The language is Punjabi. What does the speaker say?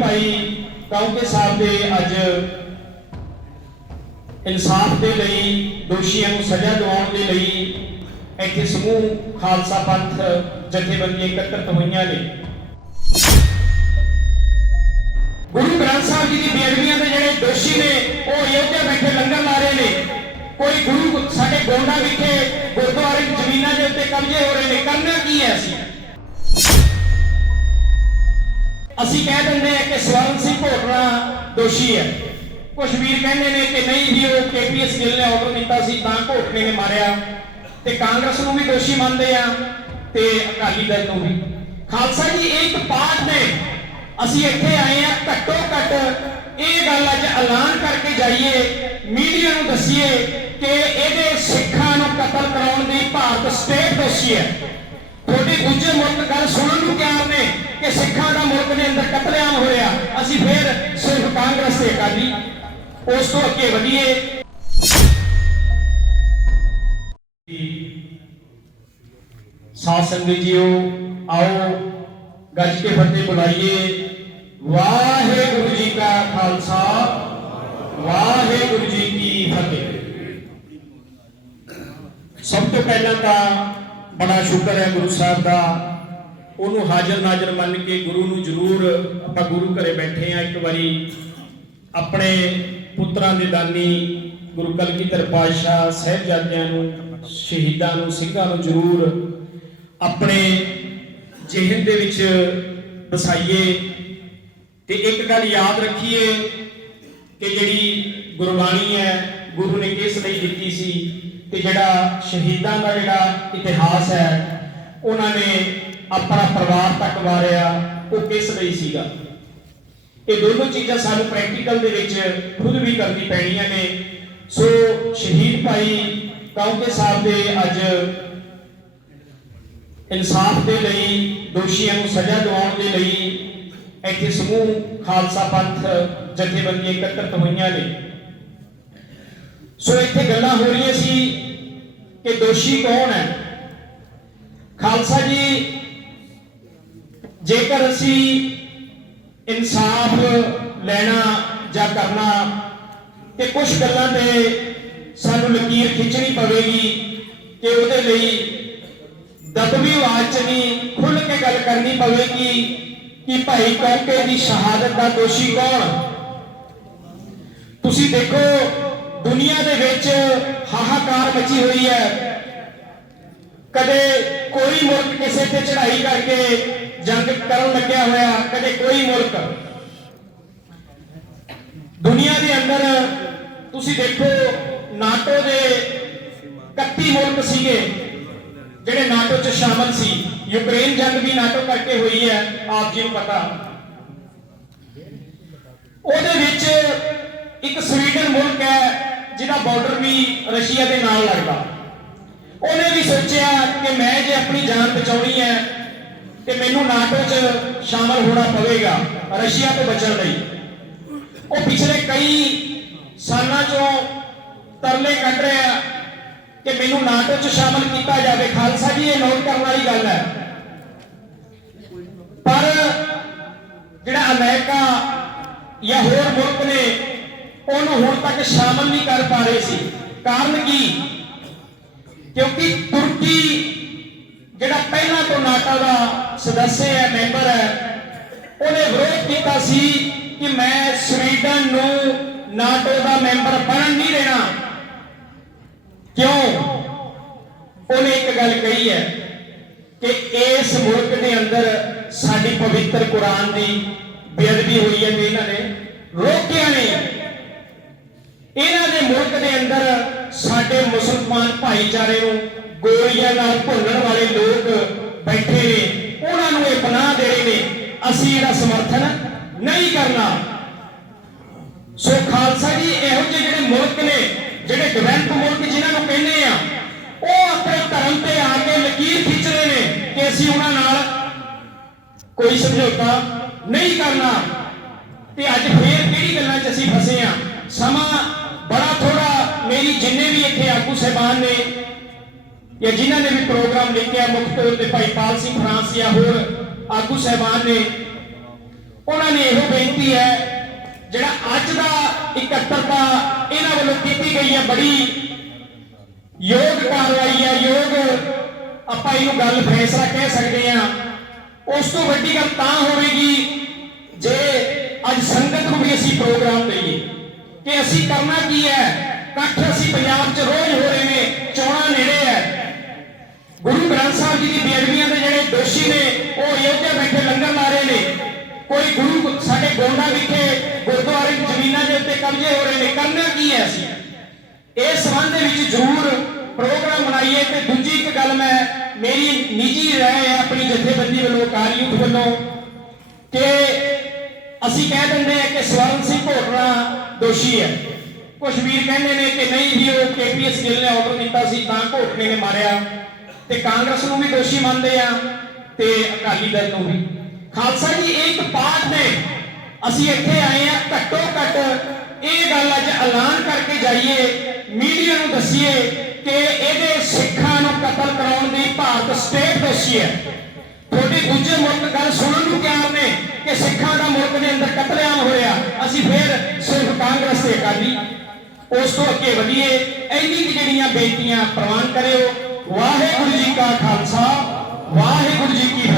ਭਾਈ ਕੌਂਕੇ ਸਾਹਿਬ ਦੇ ਅੱਜ ਇਨਸਾਫ ਦੇ ਲਈ, ਦੋਸ਼ੀਆਂ ਨੂੰ ਸਜ਼ਾ ਦਿਵਾਉਣ ਦੇ ਲਈ ਇੱਥੇ ਸਮੂਹ ਖਾਲਸਾ ਪੰਥ ਜਥੇਬੰਦੀਆਂ ਇਕੱਤਰਤ ਹੋਈਆਂ ਨੇ। ਗੁਰੂ ਗ੍ਰੰਥ ਸਾਹਿਬ ਜੀ ਦੀ ਬੇਅਦਬੀਆਂ ਦੇ ਜਿਹੜੇ ਦੋਸ਼ੀ ਨੇ, ਉਹ ਅਯੋਧਿਆ ਬੈਠੇ ਲੰਗਰ ਲਾ ਰਹੇ ਨੇ। ਕੋਈ ਗੁਰੂ ਸਾਡੇ ਗੋਂਡਾ ਵਿਖੇ ਗੁਰਦੁਆਰੇ ਜ਼ਮੀਨਾਂ ਦੇ ਉੱਤੇ ਕਬਜ਼ੇ ਹੋ ਰਹੇ ਨੇ, ਕਰਨਾ ਕੀ ਹੈ ਅਸੀਂ? ਅਸੀਂ ਕਹਿ ਦਿੰਦੇ ਹਾਂ ਕਿ ਸਵਰਨ ਸਿੰਘ ਭੋਟਣਾ ਦੋਸ਼ੀ ਹੈ। ਕੁਝ ਵੀਰ ਕਹਿੰਦੇ ਨੇ ਕਿ ਨਹੀਂ ਵੀ ਉਹ ਕੇਪੀਐਸ ਗਿੱਲ ਨੇ ਆਰਡਰ ਦਿੱਤਾ ਸੀ, ਤਾਂ ਭੋਟਣੇ ਨੇ ਮਾਰਿਆ। ਤੇ ਕਾਂਗਰਸ ਨੂੰ ਵੀ ਦੋਸ਼ੀ ਮੰਨਦੇ ਆ ਤੇ ਅਕਾਲੀ ਦਲ ਨੂੰ ਵੀ। ਖਾਲਸਾ ਜੀ, ਇਹ ਇੱਕ ਪਾਠ ਨੇ। ਅਸੀਂ ਇੱਥੇ ਆਏ ਆ ਘੱਟੋ ਘੱਟ ਇਹ ਗੱਲ ਅੱਜ ਐਲਾਨ ਕਰਕੇ ਜਾਈਏ, ਮੀਡੀਆ ਨੂੰ ਦੱਸੀਏ ਕਿ ਇਹਦੇ ਸਿੱਖਾਂ ਨੂੰ ਕਤਲ ਕਰਾਉਣ ਦੀ ਭਾਰਤ ਸਟੇਟ ਦੋਸ਼ੀ ਹੈ। ਤੁਹਾਡੀ ਦੂਜੇ ਮੁਲਕ ਗੱਲ ਸੁਣਨ ਨੂੰ ਤਿਆਰ ਨੇ। ਕਿ ਸਿੱਖਾਂ ਦਾ ਮੁਲਕ ਦੇ ਅੰਦਰ ਕਤਲੇਆਮ ਹੋ ਰਿਹਾ ਅਸੀਂ ਫਿਰ ਸਿਰਫ ਕਾਂਗਰਸ ਤੇ ਅਕਾਲੀ ਉਸ ਤੋਂ ਅੱਗੇ ਵਧੀਏ। ਸਾਧ ਸੰਗਤ ਜੀਓ, ਆਓ ਗੱਜ ਕੇ ਫਤਿਹ ਬੁਲਾਈਏ। ਵਾਹਿਗੁਰੂ ਜੀ ਕਾ ਖਾਲਸਾ, ਵਾਹਿਗੁਰੂ ਜੀ ਕੀ ਫਤਿਹ। ਸਭ ਤੋਂ ਪਹਿਲਾਂ ਤਾਂ ਬੜਾ ਸ਼ੁਕਰ ਹੈ ਗੁਰੂ ਸਾਹਿਬ ਦਾ। ਉਹਨੂੰ ਹਾਜ਼ਰ ਨਾਜ਼ਰ ਮੰਨ ਕੇ ਗੁਰੂ ਨੂੰ ਜ਼ਰੂਰ ਆਪਾਂ ਗੁਰੂ ਘਰੇ ਬੈਠੇ ਆ ਇੱਕ ਵਾਰੀ। ਆਪਣੇ ਪੁੱਤਰਾਂ ਦੇ ਦਾਨੀ ਗੁਰੂ ਕਲਗੀਧਰ ਪਾਤਸ਼ਾਹ ਸਾਹਿਬਜ਼ਾਦਿਆਂ ਨੂੰ, ਸ਼ਹੀਦਾਂ ਨੂੰ, ਸਿੰਘਾਂ ਨੂੰ ਜ਼ਰੂਰ ਆਪਣੇ ਜਿਹਨ ਦੇ ਵਿੱਚ ਵਸਾਈਏ। ਤੇ ਇੱਕ ਗੱਲ ਯਾਦ ਰੱਖੀਏ ਕਿ ਜਿਹੜੀ ਗੁਰਬਾਣੀ ਹੈ, ਗੁਰੂ ਨੇ ਕਿਸ ਲਈ ਦਿੱਤੀ ਸੀ ਤੇ ਜਿਹੜਾ ਸ਼ਹੀਦਾਂ ਦਾ ਜਿਹੜਾ ਇਤਿਹਾਸ ਹੈ, ਉਹਨਾਂ ਨੇ ਆਪਣਾ ਪਰਿਵਾਰ ਤੱਕ ਵਾਰਿਆ ਉਹ ਕਿਸ ਲਈ ਸੀਗਾ? ਇਹ ਦੋਨੋਂ ਚੀਜ਼ਾਂ ਸਾਨੂੰ ਪ੍ਰੈਕਟੀਕਲ ਦੇ ਵਿੱਚ ਖੁਦ ਵੀ ਕਰਨੀ ਪੈਣੀਆਂ ਨੇ। ਸੋ ਸ਼ਹੀਦ ਭਾਈ ਕੌਂਕੇ ਸਾਹਿਬ ਦੇ ਅੱਜ ਇਨਸਾਫ ਦੇ ਲਈ, ਦੋਸ਼ੀਆਂ ਨੂੰ ਸਜ਼ਾ ਦਿਵਾਉਣ ਦੇ ਲਈ ਇੱਥੇ ਸਮੂਹ ਖਾਲਸਾ ਪੰਥ ਜਥੇਬੰਦੀਆਂ ਇਕੱਤਰਤ ਹੋਈਆਂ ਨੇ। ਸੋ ਇੱਥੇ ਗੱਲਾਂ ਹੋ ਰਹੀਆਂ ਸੀ ਕਿ ਦੋਸ਼ੀ ਕੌਣ ਹੈ? ਖਾਲਸਾ ਜੀ ਜੇਕਰ ਅਸੀਂ ਇਨਸਾਫ ਲੈਣਾ ਜਾਂ ਕਰਨਾ ਤੇ ਕੁਝ ਗੱਲਾਂ ਤੇ ਸਾਨੂੰ ਲਕੀਰ ਖਿੱਚਣੀ ਪਵੇਗੀ ਕਿ ਉਹਦੇ ਲਈ ਦਬਵੀ ਆਵਾਜ਼ ਚ ਨਹੀਂ ਖੁੱਲ ਕੇ ਗੱਲ ਕਰਨੀ ਪਵੇਗੀ ਕਿ ਭਾਈ ਕੌਕੇ ਦੀ ਸ਼ਹਾਦਤ ਦਾ ਦੋਸ਼ੀ ਕੌਣ? ਤੁਸੀਂ ਦੇਖੋ, ਦੁਨੀਆ ਦੇ ਵਿੱਚ ਹਾਹਾਕਾਰ ਮਚੀ ਹੋਈ ਹੈ। ਕਦੇ ਕੋਈ ਮੁਲਕ ਕਿਸੇ ਤੇ ਚੜ੍ਹਾਈ ਕਰਕੇ ਜੰਗ ਕਰਨ ਲੱਗਿਆ ਹੋਇਆ, ਕਦੇ ਕੋਈ ਮੁਲਕ। ਦੁਨੀਆ ਦੇ ਅੰਦਰ ਤੁਸੀਂ ਦੇਖੋ, ਨਾਟੋ ਦੇ 31 ਮੁਲਕ ਸੀਗੇ, ਜਿਹੜੇ ਨਾਟੋ 'ਚ ਸ਼ਾਮਲ ਸੀ। ਯੂਕਰੇਨ ਜੰਗ ਵੀ ਨਾਟੋ ਕਰਕੇ ਹੋਈ ਹੈ, ਆਪ ਜੀ ਨੂੰ ਪਤਾ। ਉਹਦੇ ਵਿੱਚ ਇੱਕ ਸਵੀਡਨ ਮੁਲਕ ਹੈ, ਜਿਹਦਾ ਬਾਰਡਰ ਵੀ ਰਸ਼ੀਆ ਦੇ ਨਾਲ ਲੱਗਦਾ। ਉਹਨੇ ਵੀ ਸੋਚਿਆ ਕਿ ਮੈਂ ਜੇ ਆਪਣੀ ਜਾਨ ਬਚਾਉਣੀ ਹੈ ਕਿ ਮੈਨੂੰ ਨਾਟੋ 'ਚ ਸ਼ਾਮਲ ਹੋਣਾ ਪਵੇਗਾ। ਰਸ਼ੀਆ ਤੋਂ ਬਚਣ ਲਈ। ਉਹ ਪਿਛਲੇ ਕਈ ਸਾਲਾਂ ਚੋਂ ਤਰਲੇ ਕੱਢ ਰਿਹਾ ਕਿ ਮੈਨੂੰ ਨਾਟੋ 'ਚ ਸ਼ਾਮਲ ਕੀਤਾ ਜਾਵੇ। ਖਾਲਸਾ ਜੀ, ਇਹ ਨੋਟ ਕਰਨ ਵਾਲੀ ਗੱਲ ਹੈ। ਪਰ ਜਿਹੜਾ ਅਮਰੀਕਾ ਜਾਂ ਹੋਰ ਮੁਲਕ ਨੇ, ਉਹਨੂੰ ਹੁਣ ਤੱਕ ਸ਼ਾਮਲ ਨਹੀਂ ਕਰ ਪਾ ਰਹੇ ਸੀ। ਕਾਰਨ ਕੀ? ਕਿਉਂਕਿ ਤੁਰਕੀ ਜਿਹੜਾ ਪਹਿਲਾਂ ਤੋਂ ਨਾਟੋ ਦਾ ਸਦੱਸਿਆ ਹੈ, ਮੈਂਬਰ ਹੈ। ਉਹਨੇ ਵਿਰੋਧ ਕੀਤਾ ਸੀ ਕਿ ਮੈਂ ਸਵੀਡਨ ਨੂੰ ਨਾਟੋ ਦਾ ਮੈਂਬਰ ਬਣਨ ਨਹੀਂ ਦੇਣਾ। ਕਿਉਂ? ਉਹਨੇ ਇੱਕ ਗੱਲ ਕਹੀ ਹੈ ਕਿ ਇਸ ਮੁਲਕ ਦੇ ਅੰਦਰ ਸਾਡੀ ਪਵਿੱਤਰ ਕੁਰਾਨ ਦੀ ਬੇਅਦਬੀ ਹੋਈ ਹੈ ਤੇ ਇਹਨਾਂ ਨੇ ਰੋਕਿਆ ਨਹੀਂ। ਇਹਨਾਂ ਦੇ ਮੁਲਕ ਦੇ ਅੰਦਰ ਸਾਡੇ ਮੁਸਲਮਾਨ ਭਾਈਚਾਰੇ ਨੂੰ ਗੋਲੀਆਂ ਨਾਲ ਭੁੰਨਣ ਵਾਲੇ ਲੋਕ ਬੈਠੇ ਨੇ ਉਹਨਾਂ ਨੂੰ ਇਹ ਪਨਾਹ ਦੇ ਰਹੇ ਨੇ ਅਸੀਂ ਇਹਦਾ ਸਮਰਥਨ ਨਹੀਂ ਕਰਨਾ। ਸੋ ਖਾਲਸਾ ਜੀ, ਇਹੋ ਜਿਹੇ ਜਿਹੜੇ ਮੁਲਕ ਨੇ, ਜਿਹੜੇ ਡਿਵੈਲਪ ਮੁਲਕ ਜਿਨ੍ਹਾਂ ਨੂੰ ਕਹਿੰਦੇ ਆ, ਉਹ ਆਪਣੇ ਧਰਮ ਤੇ ਆ ਕੇ ਲਕੀਰ ਖਿੱਚ ਰਹੇ ਨੇ ਕਿ ਅਸੀਂ ਉਹਨਾਂ ਨਾਲ ਕੋਈ ਸਮਝੌਤਾ ਨਹੀਂ ਕਰਨਾ। ਤੇ ਅੱਜ ਫੇਰ ਕਿਹੜੀ ਗੱਲਾਂ 'ਚ ਅਸੀਂ ਫਸੇ ਆ? ਸਮਾਂ ਬੜਾ ਥੋੜਾ ਮੇਰੀ ਜਿੰਨੇ ਵੀ ਇੱਥੇ ਆਗੂ ਸਹਿਬਾਨ ਨੇ ਜਾਂ ਜਿਨ੍ਹਾਂ ਨੇ ਵੀ ਪ੍ਰੋਗਰਾਮ ਲਿਖਿਆ, ਮੁੱਖ ਤੌਰ ਤੇ ਭਾਈ ਪਾਲ ਸਿੰਘ ਫਰਾਂਸ ਜਾਂ ਹੋਰ ਆਗੂ ਸਹਿਬਾਨ ਨੇ, ਉਹਨਾਂ ਨੇ ਇਹੋ ਬੇਨਤੀ ਹੈ, ਜਿਹੜਾ ਅੱਜ ਦਾ ਇਕੱਤਰਤਾ ਇਹਨਾਂ ਵੱਲੋਂ ਕੀਤੀ ਗਈ ਹੈ ਬੜੀ ਯੋਗ ਕਾਰਵਾਈ ਹੈ, ਯੋਗ ਆਪਾਂ ਇਹਨੂੰ ਗੱਲ ਫੈਸਲਾ ਕਹਿ ਸਕਦੇ ਆ ਉਸ ਤੋਂ ਵੱਡੀ ਗੱਲ ਤਾਂ ਹੋਵੇਗੀ ਜੇ ਅੱਜ ਸੰਗਤ ਨੂੰ ਵੀ ਅਸੀਂ ਪ੍ਰੋਗਰਾਮ ਦਈਏ ਕਿ ਅਸੀਂ ਕਰਨਾ ਕੀ ਹੈ? ਇਕੱਠ ਅਸੀਂ ਪੰਜਾਬ 'ਚ ਰੋਜ਼ ਹੋ ਰਹੇ ਨੇ, ਚੋਣਾਂ ਨੇੜੇ ਹੈ। ਗੁਰੂ ਗ੍ਰੰਥ ਸਾਹਿਬ ਜੀ ਦੀ ਬੇਅਦਬੀਆਂ ਦੇ ਜਿਹੜੇ ਦੋਸ਼ੀ ਨੇ ਕੋਈ ਗੁਰੂ ਸਾਡੇ ਗੋਡਾ ਵਿਖੇ ਗੁਰਦੁਆਰੇ ਦੀ ਜ਼ਮੀਨਾਂ ਦੇ ਉੱਤੇ ਕਬਜ਼ੇ ਹੋ ਰਹੇ ਨੇ, ਕਰਨਾ ਕੀ ਹੈ ਅਸੀਂ? ਇਸ ਸੰਬੰਧ ਦੇ ਵਿੱਚ ਜ਼ਰੂਰ ਪ੍ਰੋਗਰਾਮ ਬਣਾਈਏ ਤੇ ਦੂਜੀ ਇੱਕ ਗੱਲ ਮੈਂ ਮੇਰੀ ਨਿੱਜੀ ਰਾਏ ਹੈ ਆਪਣੀ ਜਥੇਬੰਦੀ ਵੱਲੋਂ ਅਕਾਲੀ ਵੱਲੋਂ ਕਿ ਅਸੀਂ ਕਹਿ ਦਿੰਦੇ ਹਾਂ ਕਿ ਸਵਰਨ ਸਿੰਘ ਘੋਟਣਾ ਦੋਸ਼ੀ ਹੈ। ਕੁਝ ਵੀਰ ਕਹਿੰਦੇ ਨੇ ਕਿ ਨਹੀਂ ਵੀ ਉਹ ਕੇਪੀਐਸ ਗਿੱਲ ਨੇ ਆਰਡਰ ਦਿੱਤਾ ਸੀ, ਤਾਂ ਘੋਟਣੇ ਨੇ ਮਾਰਿਆ ਤੇ ਕਾਂਗਰਸ ਨੂੰ ਵੀ ਦੋਸ਼ੀ ਮੰਨਦੇ ਆ ਤੇ ਅਕਾਲੀ ਦਲ ਨੂੰ ਵੀ। ਖਾਲਸਾ ਜੀ ਇਹ ਇੱਕ ਪਾਠ ਨੇ। ਅਸੀਂ ਇੱਥੇ ਆਏ ਆ ਘੱਟੋ ਘੱਟ ਇਹ ਗੱਲ ਅੱਜ ਐਲਾਨ ਕਰਕੇ ਜਾਈਏ, ਮੀਡੀਆ ਨੂੰ ਦੱਸੀਏ ਕਿ ਇਹਦੇ ਸਿੱਖਾਂ ਨੂੰ ਕਤਲ ਕਰਾਉਣ ਦੀ ਭਾਰਤ ਸਟੇਟ ਦੋਸ਼ੀ ਹੈ। ਤੁਹਾਡੇ ਦੂਜੇ ਮੁਲਕ ਗੱਲ ਸੁਣਨ ਨੂੰ ਤਿਆਰ ਨੇ ਕਿ ਸਿੱਖਾਂ ਦਾ ਮੁਲਕ ਦੇ ਅੰਦਰ ਕਤਲੇਆਮ ਹੋਇਆ ਅਸੀਂ ਫਿਰ ਸਿਰਫ ਕਾਂਗਰਸ ਤੇ ਅਕਾਲੀ। ਉਸ ਤੋਂ ਅੱਗੇ ਵਧੀਏ ਇੰਨੀ ਕੁ ਜਿਹੜੀਆਂ ਬੇਨਤੀਆਂ ਪ੍ਰਵਾਨ ਕਰਿਓ। ਵਾਹਿਗੁਰੂ ਜੀ ਕਾ ਖਾਲਸਾ, ਵਾਹਿਗੁਰੂ ਜੀ ਕੀ